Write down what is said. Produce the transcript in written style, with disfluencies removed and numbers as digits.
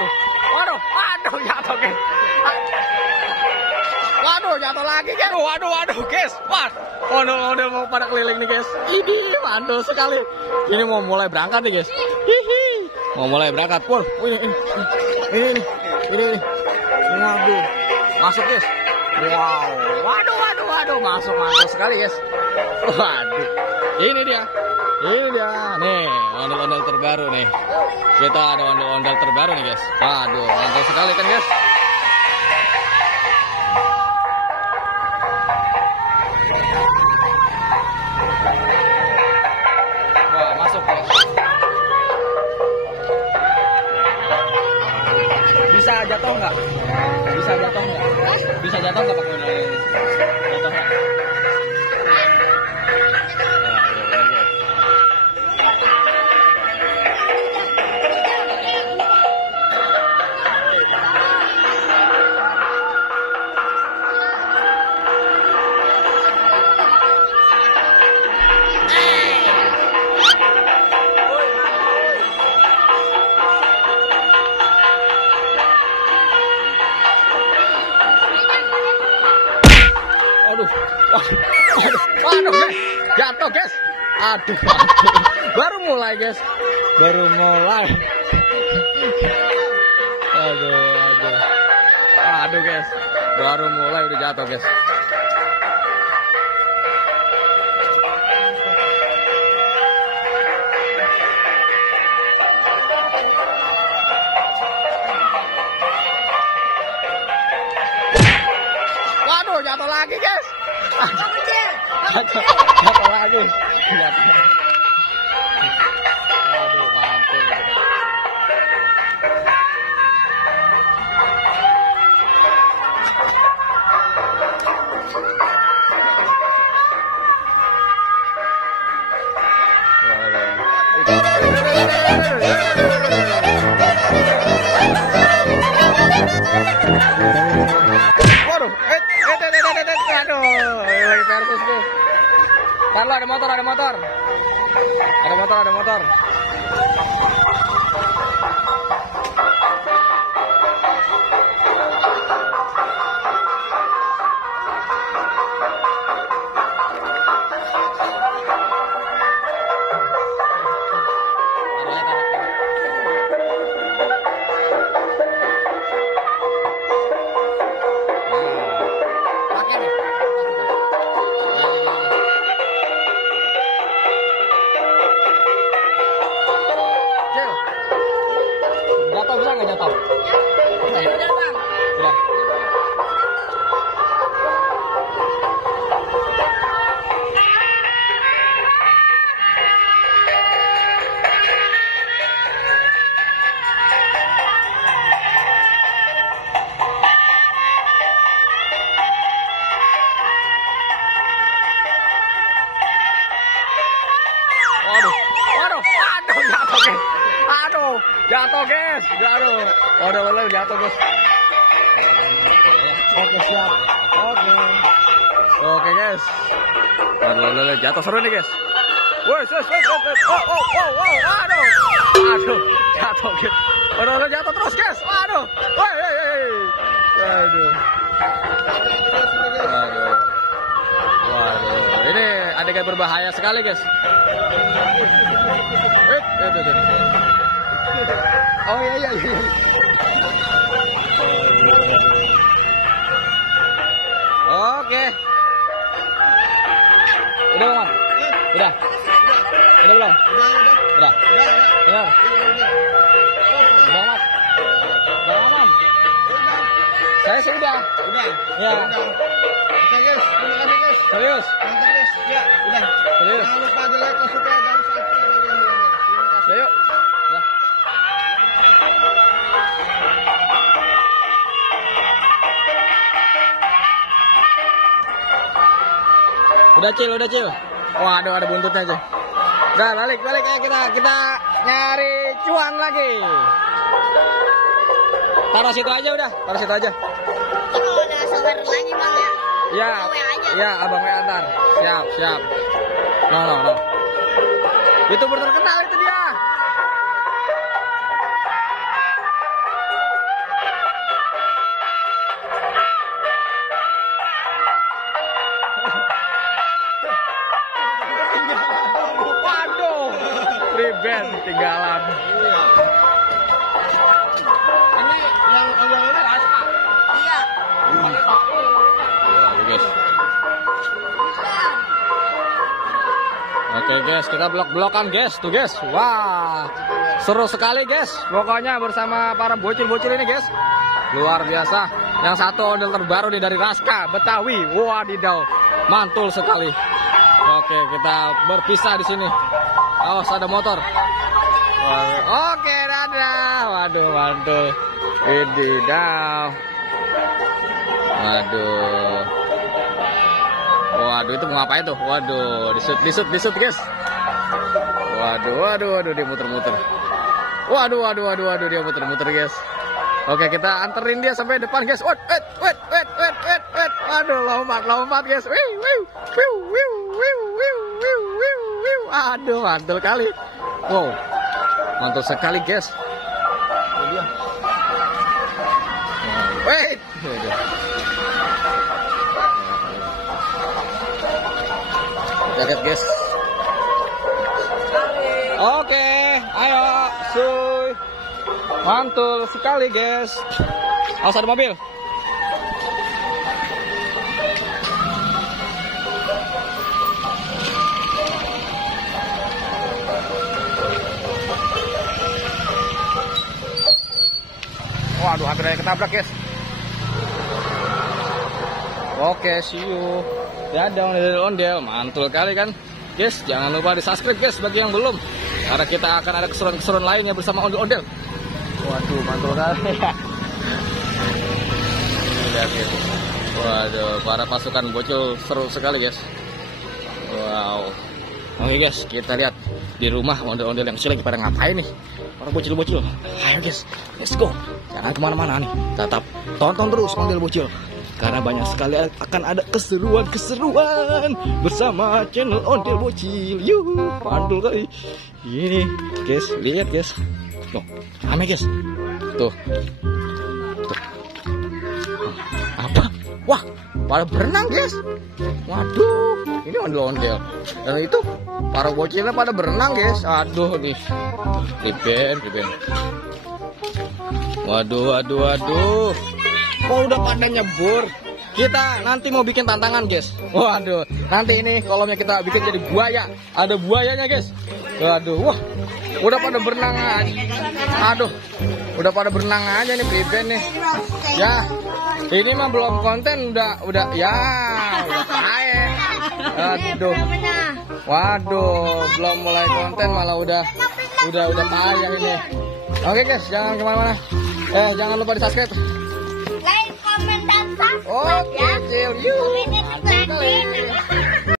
Waduh, waduh, waduh, jatuh guys. Waduh, jatuh lagi guys. Waduh, guys. Wah, ondel-ondel mau pada keliling nih guys. Ini mandul sekali. Ini mau mulai berangkat nih guys. Hihi. Mau mulai berangkat pul. Ini. Waduh, masuk guys. Wow, waduh, masuk mantap sekali guys. Waduh, ini dia, nih ondel-ondel terbaru nih. Kita ada ondel-ondel terbaru nih guys. Waduh, mantap sekali kan guys. Wah, masuk guys. Bisa jatuh nggak? Bisa jatuh nggak? Bisa jatuh nggak pakai ondel ini? Jatuh nggak? Waduh guys, jatuh guys. Aduh, baru mulai guys, aduh guys, baru mulai udah jatuh guys. Waduh, jatuh lagi guys. Jatuh lagi. Aduh, mantul. Waduh, aduh, lagi versus tuh. Carlo, ada motor. Jatuh bisa nggak jatuh? Ya, udah bang. Ya. Jatuh guys, Waduh, jatuh guys. Oke, siap. Oke guys. Waduh, jatuh seru nih guys. Woi, aduh, jatuh guys. Waduh, jatuh terus guys. Waduh, waduh, ini adegan berbahaya sekali guys. Oh iya. Oke. Udah bang? Udah belum? Udah. Udah aman. Saya sudah. Ya. Oke guys, terima kasih guys. Serius. Mantap guys. Ya, udah. Serius. Jangan lupa di like, subscribe, dan subscribe lagi. Terima kasih. Yuk. Ya. Udah cil. Waduh, ada buntutnya aja. Udah balik ya kita nyari cuan lagi. Taruh situ aja udah, Kalau ada sawer lagi bang ya. Ya, abang WA antar. Siap. No. YouTuber terkenal itu dia. guys, kita blok-blokan guys, tuh guys. Wah, seru sekali guys. Pokoknya bersama para bocil-bocil ini guys, luar biasa. Yang satu ondel terbaru nih dari Raska Betawi. Wadidaw, mantul sekali. Oke, kita berpisah di sini. Awas ada motor. Oke, dadah. Waduh, mantul. Wadidaw. Waduh. Waduh, itu mau ngapain tuh? Waduh, disut guys. Waduh, dia muter-muter. Waduh, dia muter-muter guys. Oke, kita anterin dia sampai depan guys. Wait. Waduh, lompat guys. Aduh, mantul kali. Wow, mantul sekali guys. Wait. Lihat guys. Oke, ayo, suy. Mantul sekali guys. Awas ada mobil. Waduh, hampir ketabrak guys. Oke, see you. Dadah ondel-ondel, mantul kali kan guys. Jangan lupa di subscribe guys bagi yang belum, karena kita akan ada keseruan-keseruan lainnya bersama ondel-ondel. Waduh, mantul kali. Lihat guys. Waduh, para pasukan bocil seru sekali guys. Wow. Oke guys, kita lihat di rumah ondel-ondel yang kecil lagi pada ngapain nih. Para bocil-bocil, ayo guys, let's go. Jangan kemana-mana nih, tetap tonton terus ondel bocil, karena banyak sekali akan ada keseruan-keseruan bersama channel ondel bocil. Yuhu, mantul kali. Ini guys, lihat guys. Tuh, rame guys. Tuh. Apa? Wah, pada berenang guys. Waduh, ini ondel-ondel. Dan itu para bocilnya pada berenang guys. Aduh nih. Riben. Waduh. Kok udah pada nyebur? Kita nanti mau bikin tantangan guys. Waduh, nanti ini kolomnya kita bikin jadi buaya. Ada buayanya guys. Waduh, wah, udah pada berenang aja. Aduh, udah pada berenang aja nih Priben nih. Ya, ini mah belum konten udah payah. Aduh, waduh, belum mulai konten malah udah payah ini. Oke guys, jangan kemana-mana. Jangan lupa di subscribe. Like, comment, dan subscribe Oke, ya. chill you. Ini